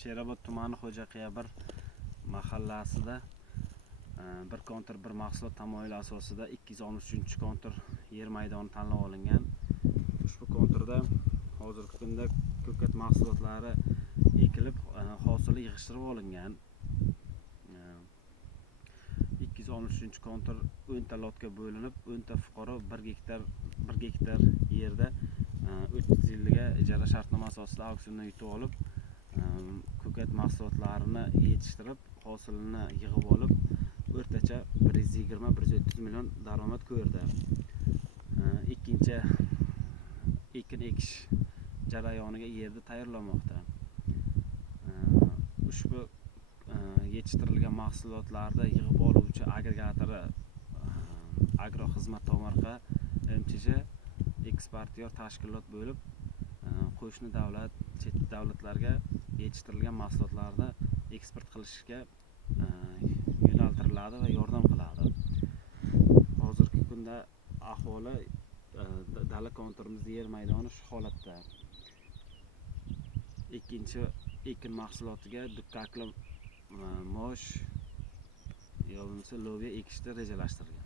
Sherobod tumani Xo'jaqiya bir mahallasida bir kontur bir mahsulot tamoyili asosida 263-kontur yer maydoni tanlab olingan. Ushbu konturda hozirgi kunda ko'kat mahsulotlari ekilib, hosili yig'ishtirib olingan. 263-kontur 10 ta lotga bo'linib, 10 ta fuqaro 1 gektar yerda 30 yilga ijara shartnoma asosida auksiondan yutib olib, ko'kat mahsulotlarini yetishtirib, hosilini yig'ib olib, o'rtacha 120-130 million daromad ko'rdi. Ikkinchi ekin ekish jarayoniga yerni tayyorlamoqda. Ushbu yetishtirilgan mahsulotlarni yig'ib oluvchi agregatori Agro xizmat tomorqa MChJ eksportyor tashkilot bo'lib, qo'shni davlat, chet davlatlarga yetishtirilgan mahsulotlarni eksport qilishga yo'naltiriladi va yordam qiladi. Hozirgi kunda ahvoli dala konturimizda yer maydoni shu holatda. Ikkinchi ekin mahsulotiga dukkakli mosh yoki loviya ekishni rejalashtirgan.